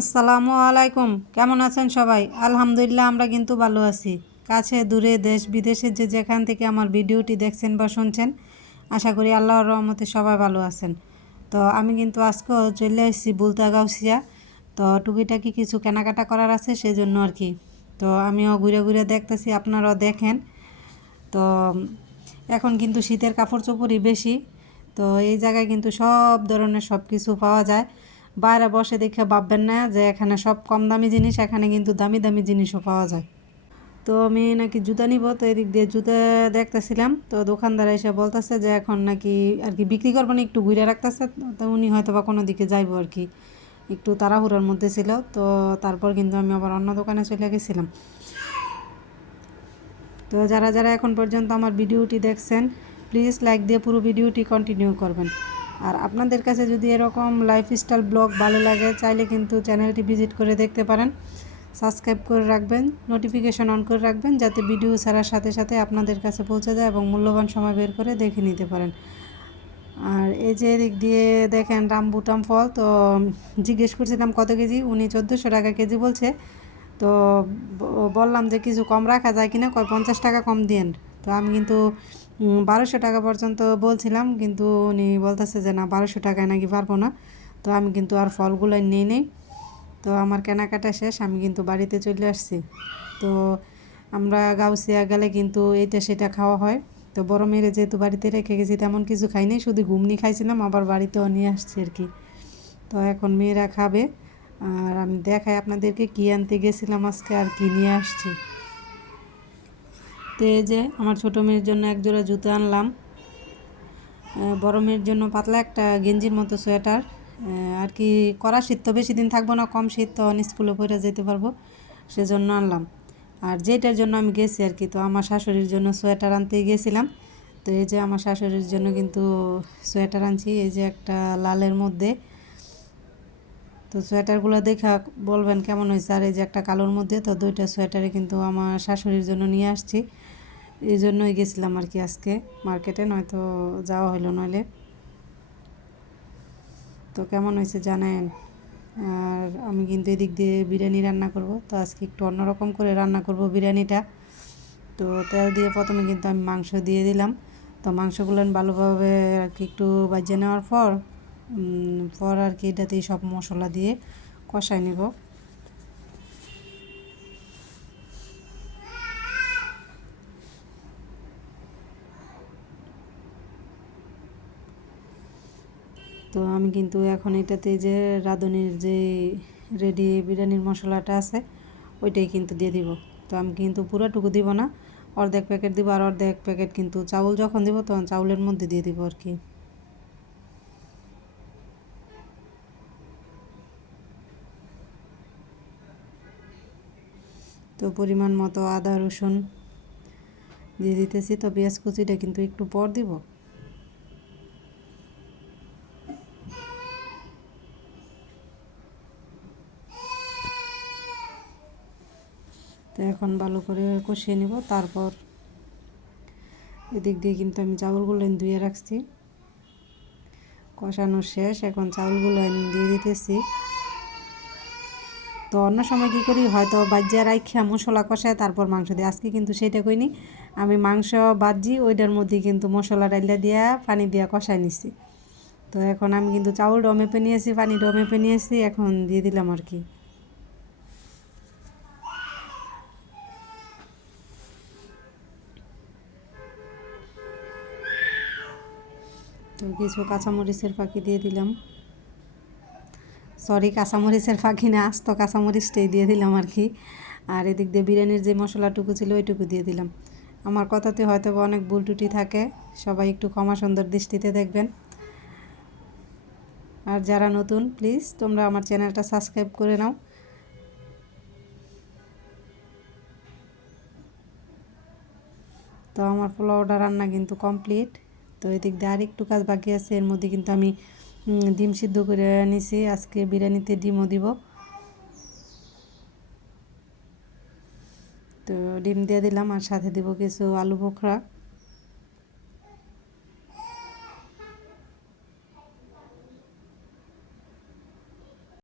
আসসালামু আলাইকুম, কেমন আছেন সবাই? আলহামদুলিল্লাহ আমরা কিন্তু ভালো আছি। কাছে দূরে দেশ বিদেশে যে যেখান থেকে আমার ভিডিওটি দেখছেন বা শুনছেন, আশা করি আল্লাহর রহমতে সবাই ভালো আছেন। তো আমি কিন্তু আজকেও চলে এসেছি বুলতা গাউসিয়া। তো টুকিটাকি কিছু কেনাকাটা করার আছে সেজন্য আর কি। তো আমিও ঘুরে ঘুরে দেখতেছি, আপনারাও দেখেন। তো এখন কিন্তু শীতের কাপড় চোপড়ই বেশি। তো এই জায়গায় কিন্তু সব ধরনের সব কিছু পাওয়া যায়। বাইরে বসে দেখে ভাববেন না যে এখানে সব কম দামি জিনিস, এখানে কিন্তু দামি দামি জিনিসও পাওয়া যায়। তো আমি নাকি জুতা নিব, তো এদিক দিয়ে জুতা দেখতেছিলাম। তো দোকানদার এসে বলতেছে যে এখন নাকি আর কি বিক্রি করবো না, একটু ঘুরে রাখতেছে। তো উনি হয়তো বা কোনো দিকে যাইবো আর কি, একটু তাড়াহুড়োর মধ্যে ছিল। তো তারপর কিন্তু আমি আবার অন্য দোকানে চলে গেছিলাম। তো যারা যারা এখন পর্যন্ত আমার ভিডিওটি দেখছেন, প্লিজ লাইক দিয়ে পুরো ভিডিওটি কন্টিনিউ করবেন। আর আপনাদের কাছে যদি এরকম লাইফস্টাইল ব্লগ ভালো লাগে, চাইলে কিন্তু চ্যানেলটি ভিজিট করে দেখতে পারেন। সাবস্ক্রাইব করে রাখবেন, নোটিফিকেশন অন করে রাখবেন, যাতে ভিডিও ছাড়ার সাথে সাথে আপনাদের কাছে পৌঁছে যায় এবং মূল্যবান সময় বের করে দেখে নিতে পারেন। আর এই যে এদিক দিয়ে দেখেন রামবুটাম ফল। তো জিজ্ঞেস করছিলাম কত কেজি, উনি 1400 টাকা কেজি বলছে। তো বললাম যে কিছু কম রাখা যায় কিনা, কয় 50 টাকা কম দিয়েন। তো আমি কিন্তু 1200 টাকা পর্যন্ত বলছিলাম, কিন্তু উনি বলতেছে যে না 1200 টাকায় নাকি পারবো না। তো আমি কিন্তু আর ফলগুলো নিয়ে নেই। তো আমার কেনাকাটা শেষ, আমি কিন্তু বাড়িতে চলে আসছি। তো আমরা গাউসিয়া গেলে কিন্তু এইটা সেটা খাওয়া হয়। তো বড় মেয়েরে যেহেতু বাড়িতে রেখে গেছি, তেমন কিছু খাইনি, শুধু ঘুমনি খাইছিলাম, আবার বাড়িতেও নিয়ে আসছি আর কি। তো এখন মেয়েরা খাবে, আর আমি দেখাই আপনাদেরকে কী আনতে গেছিলাম আজকে আর কি নিয়ে আসছি। তো এই যে আমার ছোটো মেয়ের জন্য এক জোড়া জুতো আনলাম, বড় মেয়ের জন্য পাতলা একটা গেঞ্জির মতো সোয়েটার। আর কি কড়া শীত তো বেশি দিন থাকবো না, কম শীত, তো স্কুলে পরে যেতে পারবো, সেজন্য আনলাম। আর যেটার জন্য আমি গেছি আর কি, তো আমার শাশুড়ির জন্য সোয়েটার আনতে গিয়েছিলাম। তো এই যে আমার শাশুড়ির জন্য কিন্তু সোয়েটার আনছি, এই যে একটা লালের মধ্যে। তো সোয়েটারগুলো দেখা বলবেন কেমন হয়েছে। আর এই যে একটা কালোর মধ্যে, তো দুইটা সোয়েটারে কিন্তু আমার শাশুড়ির জন্য নিয়ে আসছি। এই জন্যই গেছিলাম আর কি আজকে মার্কেটে, নয়তো যাওয়া হলো নইলে। তো কেমন হয়েছে জানেন। আর আমি কিন্তু এদিক দিয়ে বিরিয়ানি রান্না করব। তো আজকে একটু অন্যরকম করে রান্না করব বিরিয়ানিটা। তো তেল দিয়ে প্রথমে কিন্তু আমি মাংস দিয়ে দিলাম। তো মাংসগুলো ভালোভাবে আর কি একটু বাজিয়ে নেওয়ার পর আর কি এটাতেই সব মশলা দিয়ে কষাই নেব। তো আমি কিন্তু এখন এটাতে যে রাঁধুনির যে রেডি বিরিয়ানির মশলাটা আছে, ওইটাই কিন্তু দিয়ে দিব। তো আমি কিন্তু পুরোটুকু দিব না, অর্ধেক প্যাকেট দিব, আর অর্ধেক প্যাকেট কিন্তু চাউল যখন দিব তখন চাউলের মধ্যে দিয়ে দিব আর কি। তো পরিমাণ মতো আদা রসুন দিয়ে দিতেছি। তো পেঁয়াজ কুচিটা কিন্তু একটু পর দিব। তো এখন ভালো করে কষিয়ে নিব। তারপর এদিক দিয়ে কিন্তু আমি চাউলগুলো ধুয়ে রাখছি। কষানো শেষ, এখন চাউলগুলো দিয়ে দিতেছি। তো অন্য সময় কী করি, হয়তো বাজ্যা রাইখা মশলা কষায় তারপর মাংস দিই। আজকে কিন্তু সেটা করিনি, আমি মাংস বাজি ওইটার মধ্যে কিন্তু মশলা ডাইলা দিয়া পানি দিয়া কষাই নিছি। তো এখন আমি কিন্তু চাউলটাও মেপে নিয়েছি, পানিটাও মেপে নিয়েছি, এখন দিয়ে দিলাম আর কি। তো কিছু কাঁচামরিচের ফাঁকি দিয়ে দিলাম, সরি কাঁচামরিচের ফাঁকি না, আস্ত কাঁচামরিচটাই দিয়ে দিলাম আর কি। আর এদিক দিয়ে বিরিয়ানির যে মশলাটুকু ছিল ওইটুকু দিয়ে দিলাম। আমার কথাতে হয়তো অনেক ভুল ত্রুটি থাকে, সবাই একটু ক্ষমা সুন্দর দৃষ্টিতে দেখবেন। আর যারা নতুন প্লিজ তোমরা আমার চ্যানেলটা সাবস্ক্রাইব করে নাও। তো আমার পোলাওটা রান্না কিন্তু কমপ্লিট। তো এদিক দিয়ে আরেকটু কাজ বাকি আছে, এর মধ্যে কিন্তু আমি ডিম সিদ্ধ করে নিছি, আজকে বিরিয়ানিতে ডিমও দিব। তো ডিম দিয়ে দিলাম আর সাথে দিব কিছু আলু বোখরা।